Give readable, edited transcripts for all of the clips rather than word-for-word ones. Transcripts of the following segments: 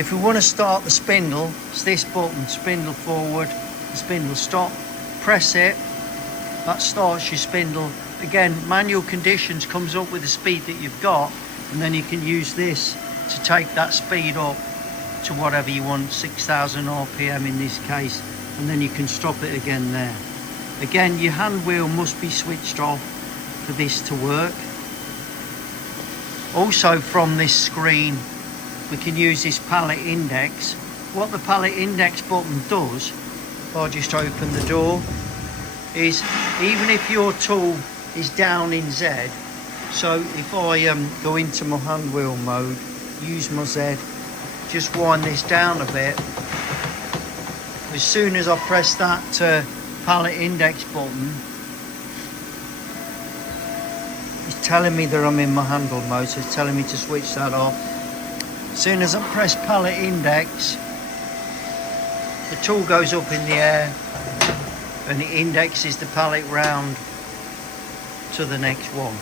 If we want to start the spindle, it's this button, spindle forward, the spindle stop, press it, that starts your spindle. Again, manual conditions comes up with the speed that you've got, and then you can use this to take that speed up to whatever you want, 6,000 RPM in this case, and then you can stop it again there. Again, your hand wheel must be switched off for this to work. Also from this screen, we can use this pallet index. What the pallet index button does, if I just open the door, is even if your tool is down in Z, so if I go into my hand wheel mode, use my Z, just wind this down a bit, as soon as I press that pallet index button, it's telling me that I'm in my handle mode, so it's telling me to switch that off. As soon as I press pallet index, the tool goes up in the air and it indexes the pallet round to the next one.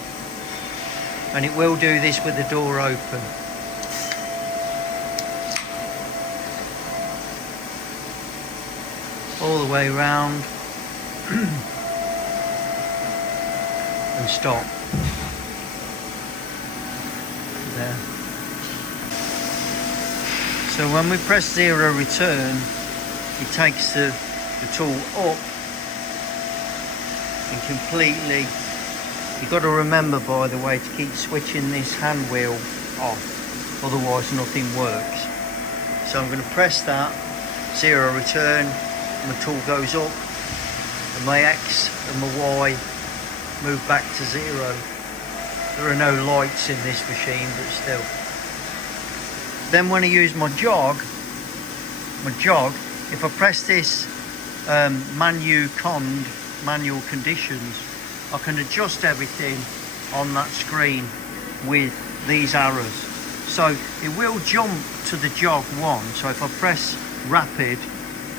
And it will do this with the door open. All the way round and stop. There. So when we press zero return, it takes the tool up and completely, you've got to remember, by the way, to keep switching this hand wheel off, otherwise nothing works. So I'm going to press that, zero return, my tool goes up, and my X and my Y move back to zero. There are no lights in this machine, but still. Then when I use my jog, if I press this manual conditions, I can adjust everything on that screen with these arrows. So it will jump to the jog one. So if I press rapid,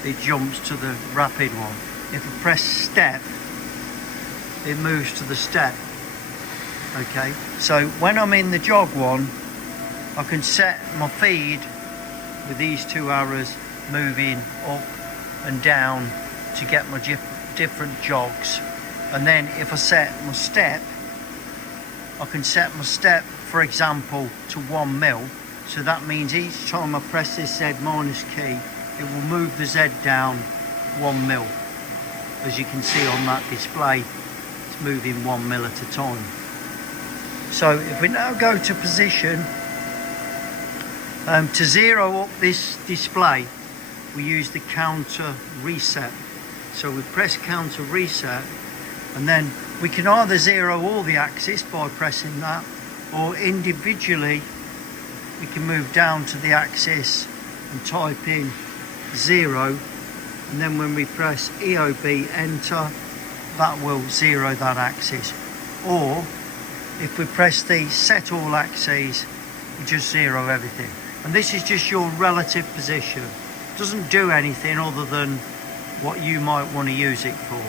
it jumps to the rapid one. If I press step, it moves to the step. Okay, so when I'm in the jog one, I can set my feed with these two arrows moving up and down to get my different jogs. And then if I set my step, I can set my step, for example, to 1 mil. So that means each time I press this Z minus key, it will move the Z down 1 mil. As you can see on that display, it's moving 1 mil at a time. So if we now go to position, to zero up this display, we use the counter reset. So we press counter reset, and then we can either zero all the axis by pressing that, or individually we can move down to the axis and type in 0, and then when we press EOB enter, that will zero that axis. Or if we press the set all axes, we just zero everything. And this is just your relative position. It doesn't do anything other than what you might want to use it for.